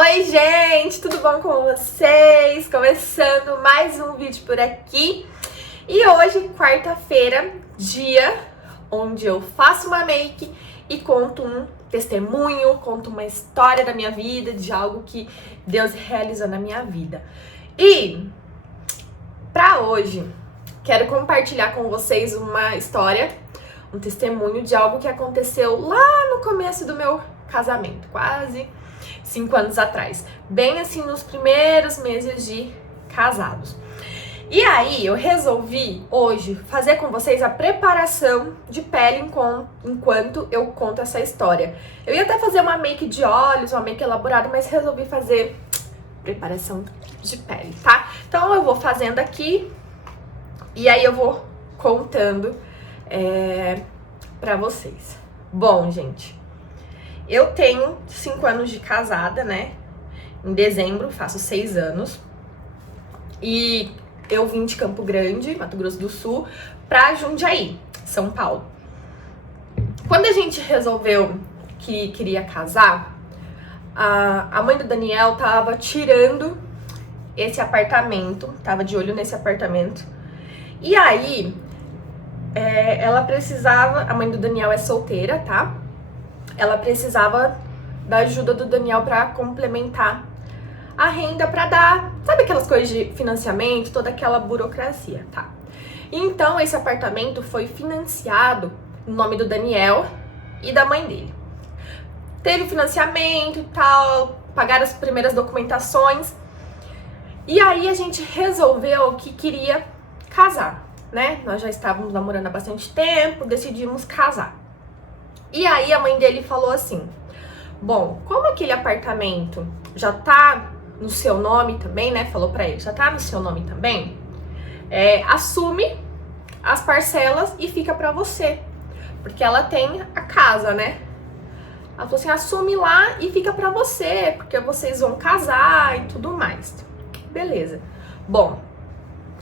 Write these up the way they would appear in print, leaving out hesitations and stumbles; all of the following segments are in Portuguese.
Oi gente, tudo bom com vocês? Começando mais um vídeo por aqui. E hoje, quarta-feira, dia onde eu faço uma make e conto um testemunho, conto uma história da minha vida, de algo que Deus realizou na minha vida. E pra hoje, quero compartilhar com vocês uma história, um testemunho de algo que aconteceu lá no começo do meu casamento, quase 5 anos atrás, bem assim nos primeiros meses de casados. E aí eu resolvi hoje fazer com vocês a preparação de pele enquanto eu conto essa história. Eu ia até fazer uma make de olhos, uma make elaborada, mas resolvi fazer preparação de pele, tá? Então eu vou fazendo aqui e aí eu vou contando pra vocês. Bom, gente, eu tenho 5 anos de casada, né? Em dezembro, faço 6 anos. E eu vim de Campo Grande, Mato Grosso do Sul, pra Jundiaí, São Paulo. Quando a gente resolveu que queria casar, a mãe do Daniel tava tirando esse apartamento, tava de olho nesse apartamento. E aí, ela precisava, a mãe do Daniel é solteira, tá? Ela precisava da ajuda do Daniel para complementar a renda, para dar, sabe aquelas coisas de financiamento, toda aquela burocracia, tá? Então esse apartamento foi financiado no nome do Daniel e da mãe dele. Teve financiamento e tal, pagaram as primeiras documentações. E aí a gente resolveu que queria casar, né? Nós já estávamos namorando há bastante tempo, decidimos casar. E aí a mãe dele falou assim: bom, como aquele apartamento já tá no seu nome também, né? Falou pra ele, já tá no seu nome também, assume as parcelas e fica pra você. Porque ela tem a casa, né? Ela falou assim, assume lá e fica pra você, porque vocês vão casar e tudo mais. Beleza. Bom,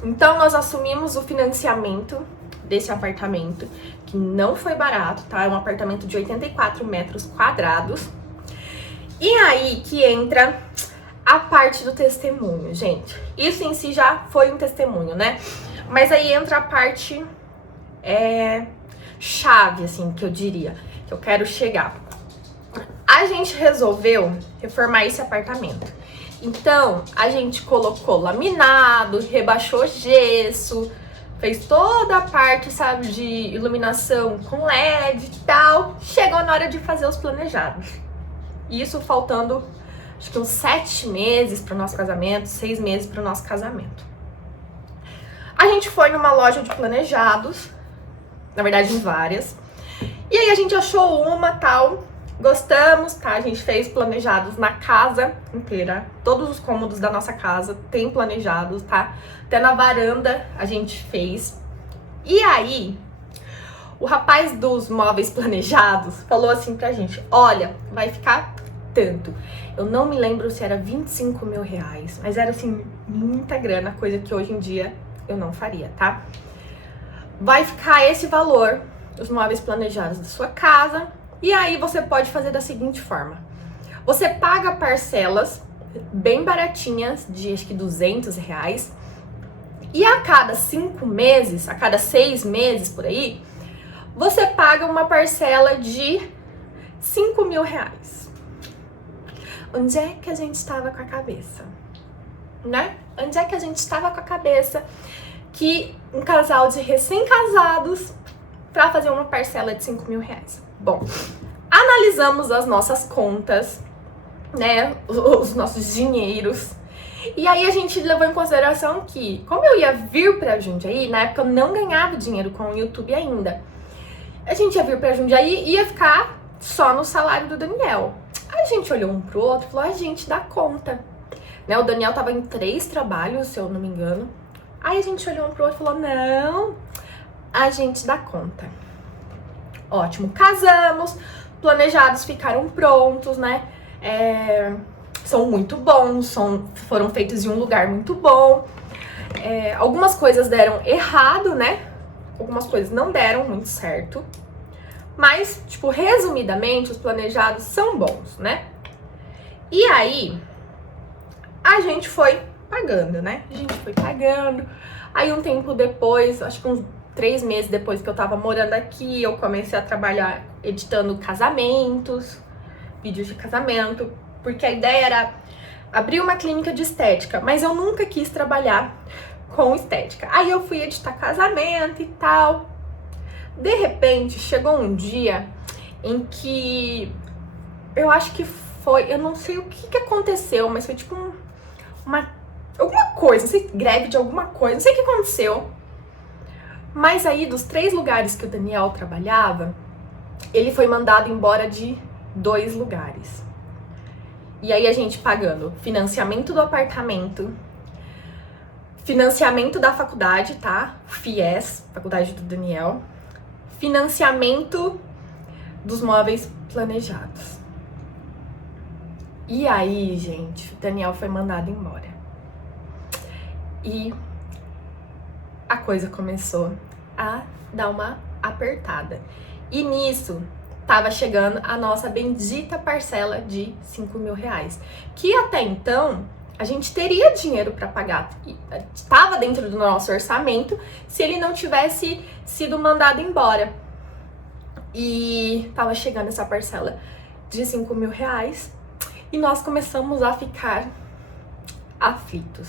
então nós assumimos o financiamento desse apartamento, que não foi barato, tá? É um apartamento de 84 metros quadrados. E aí que entra a parte do testemunho, gente. Isso em si já foi um testemunho, né? Mas aí entra a parte chave, assim, que eu diria, que eu quero chegar. A gente resolveu reformar esse apartamento. Então, a gente colocou laminado, rebaixou gesso, fez toda a parte, sabe, de iluminação com LED e tal. Chegou na hora de fazer os planejados. Isso faltando, acho que uns 7 meses para o nosso casamento, 6 meses para o nosso casamento. A gente foi numa loja de planejados, na verdade em várias. E aí a gente achou uma, tal, gostamos, tá? A gente fez planejados na casa inteira. Todos os cômodos da nossa casa tem planejados, tá? Até na varanda a gente fez. E aí, o rapaz dos móveis planejados falou assim pra gente: olha, vai ficar tanto. Eu não me lembro se era 25 mil reais, mas era assim, muita grana, coisa que hoje em dia eu não faria, tá? Vai ficar esse valor, os móveis planejados da sua casa. E aí você pode fazer da seguinte forma: você paga parcelas bem baratinhas, de acho que 200 reais, e a cada 5 meses, a cada 6 meses por aí, você paga uma parcela de 5 mil reais. Onde é que a gente estava com a cabeça? Né? Onde é que a gente estava com a cabeça que um casal de recém-casados para fazer uma parcela de 5 mil reais? Bom, analisamos as nossas contas, né, os nossos dinheiros, e aí a gente levou em consideração que, como eu ia vir pra Jundiaí, na época eu não ganhava dinheiro com o YouTube ainda, a gente ia vir pra Jundiaí e ia ficar só no salário do Daniel. Aí a gente olhou um pro outro e falou: a gente dá conta, né? O Daniel tava em 3 trabalhos, se eu não me engano. Aí a gente olhou um pro outro e falou: não, a gente dá conta. Ótimo, casamos, planejados ficaram prontos, né? São muito bons, foram feitos em um lugar muito bom. Algumas coisas deram errado, né? Algumas coisas não deram muito certo. Mas, tipo, resumidamente, os planejados são bons, né? E aí, a gente foi pagando, né? A gente foi pagando. Aí um tempo depois, acho que uns 3 meses depois que eu tava morando aqui, eu comecei a trabalhar editando casamentos, vídeos de casamento, porque a ideia era abrir uma clínica de estética, mas eu nunca quis trabalhar com estética. Aí eu fui editar casamento e tal. De repente, chegou um dia em que eu acho que foi, eu não sei o que aconteceu, mas foi tipo alguma coisa, não sei, greve de alguma coisa, não sei o que aconteceu. Mas aí, dos 3 lugares que o Daniel trabalhava, ele foi mandado embora de 2 lugares. E aí a gente pagando financiamento do apartamento, financiamento da faculdade, tá? FIES, faculdade do Daniel, financiamento dos móveis planejados. E aí, gente, o Daniel foi mandado embora. E a coisa começou a dar uma apertada. E nisso, tava chegando a nossa bendita parcela de 5 mil reais. Que até então, a gente teria dinheiro para pagar. Estava dentro do nosso orçamento se ele não tivesse sido mandado embora. E tava chegando essa parcela de 5 mil reais. E nós começamos a ficar aflitos.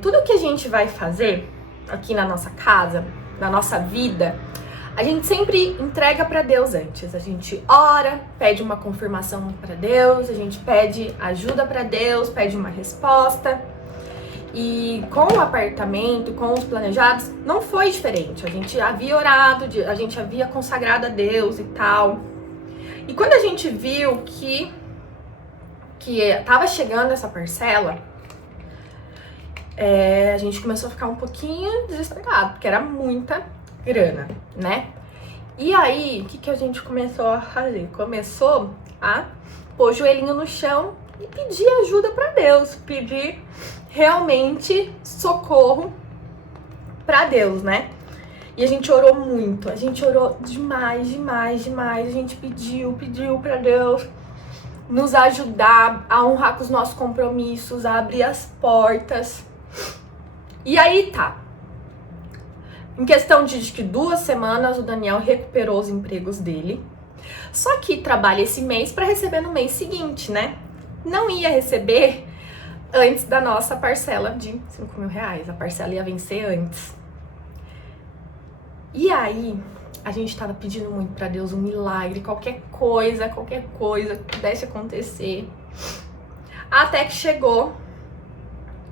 Tudo que a gente vai fazer aqui na nossa casa, na nossa vida, a gente sempre entrega para Deus antes. A gente ora, pede uma confirmação para Deus, a gente pede ajuda para Deus, pede uma resposta. E com o apartamento, com os planejados, não foi diferente. A gente havia orado, a gente havia consagrado a Deus e tal. E quando a gente viu que tava chegando essa parcela, a gente começou a ficar um pouquinho desesperado, porque era muita grana, né? E aí, o que a gente começou a fazer? Começou a pôr o joelhinho no chão e pedir ajuda para Deus, pedir realmente socorro para Deus, né? E a gente orou muito, a gente orou demais, a gente pediu para Deus nos ajudar a honrar com os nossos compromissos, a abrir as portas. E aí tá. Em questão de 2 semanas, o Daniel recuperou os empregos dele. Só que trabalha esse mês para receber no mês seguinte, né? Não ia receber antes da nossa parcela de 5 mil reais. A parcela ia vencer antes. E aí, a gente tava pedindo muito pra Deus um milagre, qualquer coisa que pudesse acontecer. Até que chegou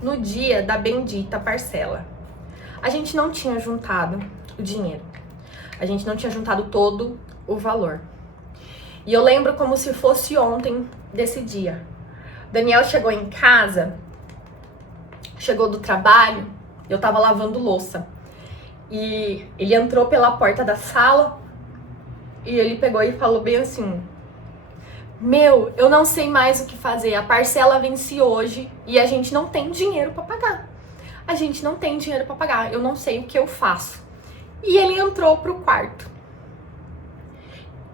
no dia da bendita parcela. A gente não tinha juntado o dinheiro. A gente não tinha juntado todo o valor. E eu lembro como se fosse ontem desse dia. Daniel chegou em casa, chegou do trabalho, eu tava lavando louça. E ele entrou pela porta da sala e ele pegou e falou bem assim: meu, eu não sei mais o que fazer, a parcela vence hoje e a gente não tem dinheiro pra pagar. A gente não tem dinheiro pra pagar, eu não sei o que eu faço. E ele entrou pro quarto.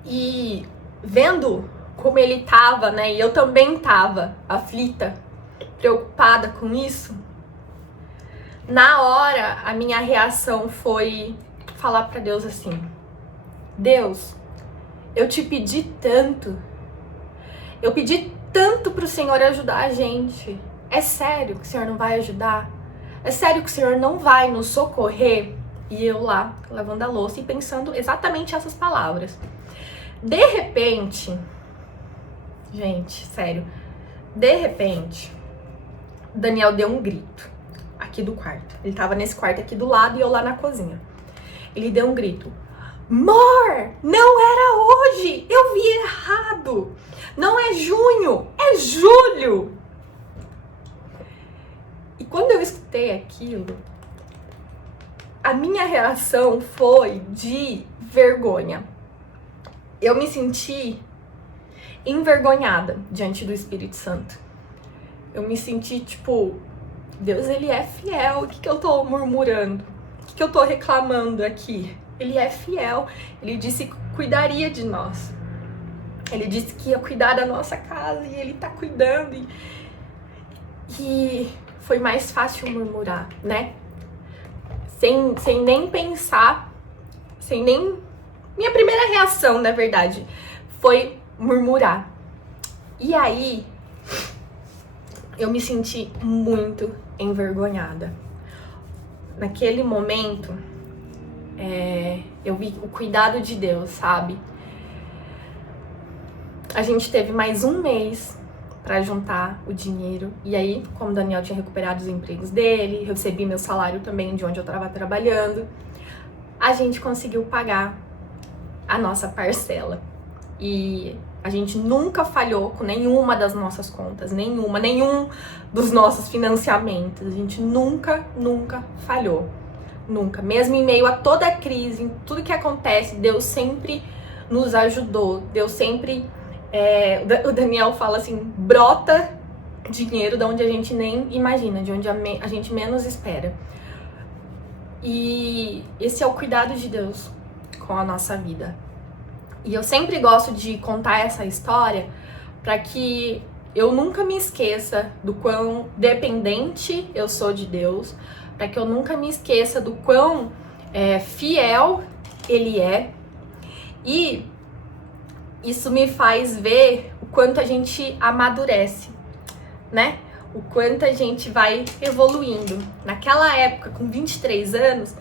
E vendo como ele tava, né, e eu também tava aflita, preocupada com isso, na hora a minha reação foi falar pra Deus assim: Deus, eu te pedi tanto, eu pedi tanto pro Senhor ajudar a gente. É sério que o Senhor não vai ajudar? É sério que o Senhor não vai nos socorrer? E eu lá, lavando a louça e pensando exatamente essas palavras. De repente, gente, sério, de repente, Daniel deu um grito aqui do quarto. Ele tava nesse quarto aqui do lado e eu lá na cozinha. Ele deu um grito: Mor, não era hoje, eu vi errado. Não é junho, é julho. E quando eu escutei aquilo, a minha reação foi de vergonha. Eu me senti envergonhada diante do Espírito Santo. Eu me senti tipo: Deus, ele é fiel, o que eu tô murmurando? O que eu tô reclamando aqui? Ele é fiel, ele disse que cuidaria de nós. Ele disse que ia cuidar da nossa casa e ele tá cuidando. E foi mais fácil murmurar, né? Sem nem pensar, sem nem... Minha primeira reação, na verdade, foi murmurar. E aí, eu me senti muito envergonhada. Naquele momento, eu vi o cuidado de Deus, sabe? A gente teve mais um mês para juntar o dinheiro. E aí, como o Daniel tinha recuperado os empregos dele, recebi meu salário também de onde eu estava trabalhando, a gente conseguiu pagar a nossa parcela. E a gente nunca falhou com nenhuma das nossas contas, nenhum dos nossos financiamentos. A gente nunca falhou. Nunca. Mesmo em meio a toda a crise, em tudo que acontece, Deus sempre nos ajudou. Deus sempre... o Daniel fala assim, brota dinheiro de onde a gente nem imagina, de onde a gente menos espera. E esse é o cuidado de Deus com a nossa vida. E eu sempre gosto de contar essa história para que eu nunca me esqueça do quão dependente eu sou de Deus, para que eu nunca me esqueça do quão fiel Ele é. E isso me faz ver o quanto a gente amadurece, né? O quanto a gente vai evoluindo. Naquela época, com 23 anos,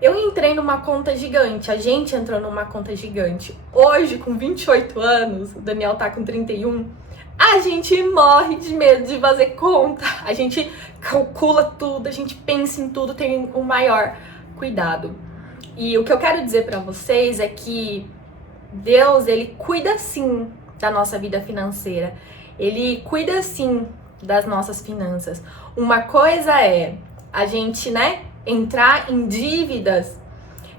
eu entrei numa conta gigante, a gente entrou numa conta gigante. Hoje, com 28 anos, o Daniel tá com 31, a gente morre de medo de fazer conta. A gente calcula tudo, a gente pensa em tudo, tem o maior cuidado. E o que eu quero dizer pra vocês é que Deus, Ele cuida sim da nossa vida financeira. Ele cuida sim das nossas finanças. Uma coisa é a gente, entrar em dívidas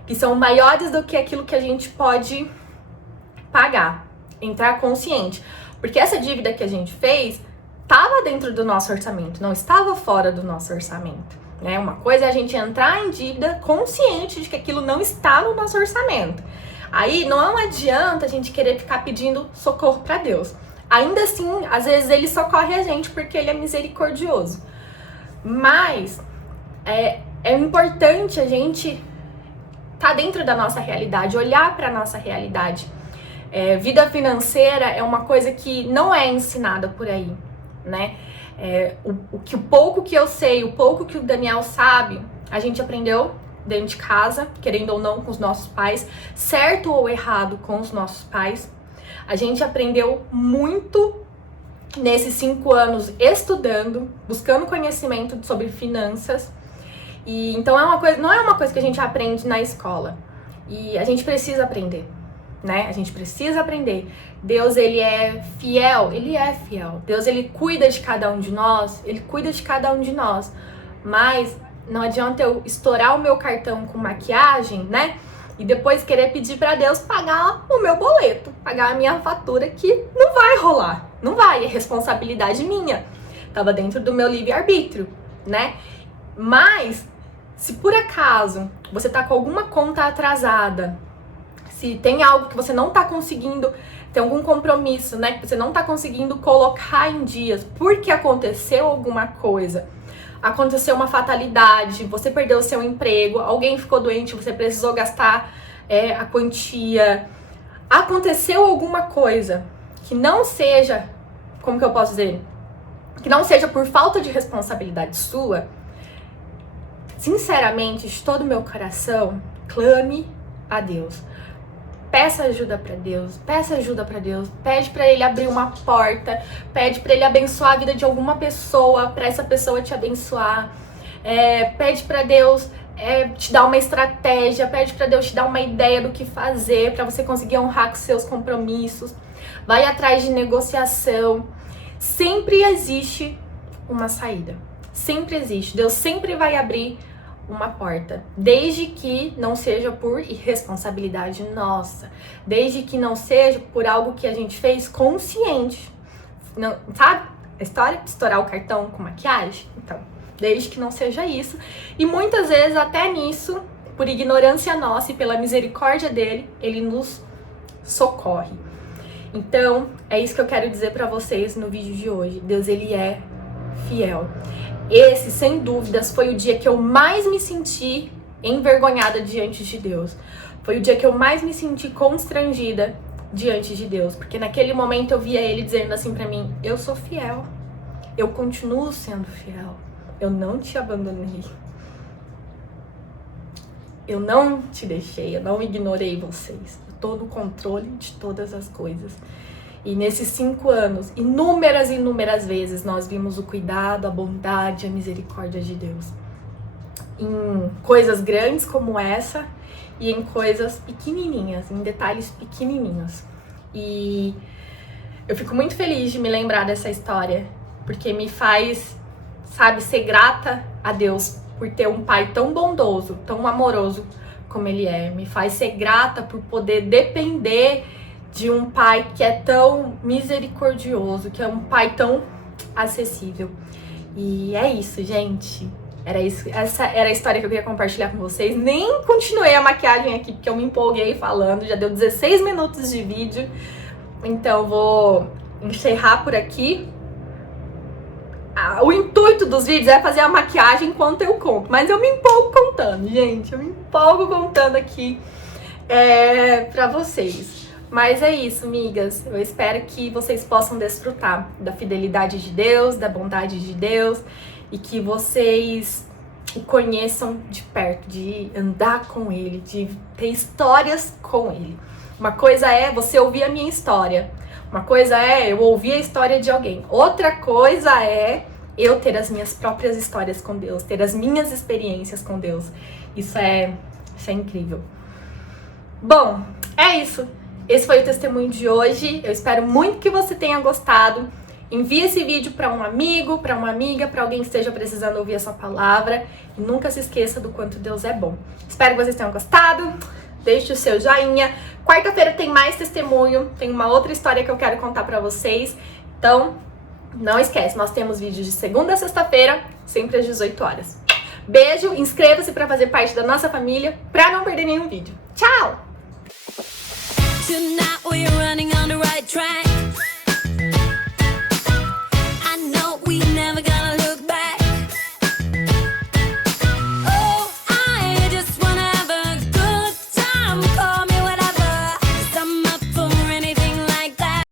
que são maiores do que aquilo que a gente pode pagar. Entrar consciente. Porque essa dívida que a gente fez estava dentro do nosso orçamento, não estava fora do nosso orçamento. Uma coisa é a gente entrar em dívida consciente de que aquilo não está no nosso orçamento. Aí não adianta a gente querer ficar pedindo socorro para Deus. Ainda assim, às vezes Ele socorre a gente porque Ele é misericordioso. Mas é importante a gente estar dentro da nossa realidade, olhar para a nossa realidade. Vida financeira é uma coisa que não é ensinada por aí, né? O pouco que eu sei, o pouco que o Daniel sabe, a gente aprendeu dentro de casa, querendo ou não, com os nossos pais, certo ou errado com os nossos pais. A gente aprendeu muito nesses 5 anos estudando, buscando conhecimento sobre finanças. E então não é uma coisa que a gente aprende na escola. E a gente precisa aprender, né? A gente precisa aprender. Deus, Ele é fiel, Ele é fiel. Deus, Ele cuida de cada um de nós, Ele cuida de cada um de nós. Mas não adianta eu estourar o meu cartão com maquiagem, né? E depois querer pedir pra Deus pagar o meu boleto, pagar a minha fatura, que não vai rolar. Não vai, é responsabilidade minha. Tava dentro do meu livre-arbítrio, né? Mas, se por acaso você tá com alguma conta atrasada, se tem algo que você não tá conseguindo, tem algum compromisso, né? Que você não tá conseguindo colocar em dias porque aconteceu alguma coisa, aconteceu uma fatalidade, você perdeu o seu emprego, alguém ficou doente, você precisou gastar a quantia, aconteceu alguma coisa que não seja, como que eu posso dizer, que não seja por falta de responsabilidade sua, sinceramente, de todo o meu coração, clame a Deus. Peça ajuda pra Deus, pede pra Ele abrir uma porta, pede pra Ele abençoar a vida de alguma pessoa, pra essa pessoa te abençoar, pede pra Deus te dar uma estratégia, pede pra Deus te dar uma ideia do que fazer, pra você conseguir honrar com seus compromissos, vai atrás de negociação. Sempre existe uma saída, sempre existe, Deus sempre vai abrir uma porta, desde que não seja por irresponsabilidade nossa, desde que não seja por algo que a gente fez consciente, não, sabe? A história de estourar o cartão com maquiagem? Então, desde que não seja isso. E muitas vezes até nisso, por ignorância nossa e pela misericórdia dele, ele nos socorre. Então, é isso que eu quero dizer pra vocês no vídeo de hoje. Deus, ele é fiel. Esse, sem dúvidas, foi o dia que eu mais me senti envergonhada diante de Deus. Foi o dia que eu mais me senti constrangida diante de Deus. Porque naquele momento eu via ele dizendo assim pra mim: eu sou fiel. Eu continuo sendo fiel. Eu não te abandonei. Eu não te deixei, eu não ignorei vocês. Eu tô no controle de todas as coisas. E nesses 5 anos, inúmeras vezes, nós vimos o cuidado, a bondade, a misericórdia de Deus. Em coisas grandes como essa e em coisas pequenininhas, em detalhes pequenininhos. E eu fico muito feliz de me lembrar dessa história, porque me faz, sabe, ser grata a Deus por ter um pai tão bondoso, tão amoroso como ele é. Me faz ser grata por poder depender de um pai que é tão misericordioso, que é um pai tão acessível. E é isso, gente. Essa era a história que eu queria compartilhar com vocês. Nem continuei a maquiagem aqui, porque eu me empolguei falando. Já deu 16 minutos de vídeo. Então vou encerrar por aqui. O intuito dos vídeos é fazer a maquiagem enquanto eu conto. Mas eu me empolgo contando, gente. Eu me empolgo contando aqui pra vocês. Mas é isso, amigas. Eu espero que vocês possam desfrutar da fidelidade de Deus, da bondade de Deus, e que vocês o conheçam de perto, de andar com Ele, de ter histórias com Ele. Uma coisa é você ouvir a minha história. Uma coisa é eu ouvir a história de alguém. Outra coisa é eu ter as minhas próprias histórias com Deus, ter as minhas experiências com Deus. Isso é incrível. Bom, é isso. Esse foi o testemunho de hoje. Eu espero muito que você tenha gostado. Envie esse vídeo para um amigo, para uma amiga, para alguém que esteja precisando ouvir essa palavra. E nunca se esqueça do quanto Deus é bom. Espero que vocês tenham gostado. Deixe o seu joinha. Quarta-feira tem mais testemunho. Tem uma outra história que eu quero contar para vocês. Então, não esquece. Nós temos vídeos de segunda a sexta-feira, sempre às 18 horas. Beijo. Inscreva-se para fazer parte da nossa família, para não perder nenhum vídeo. Tchau! Tonight we're running on the right track.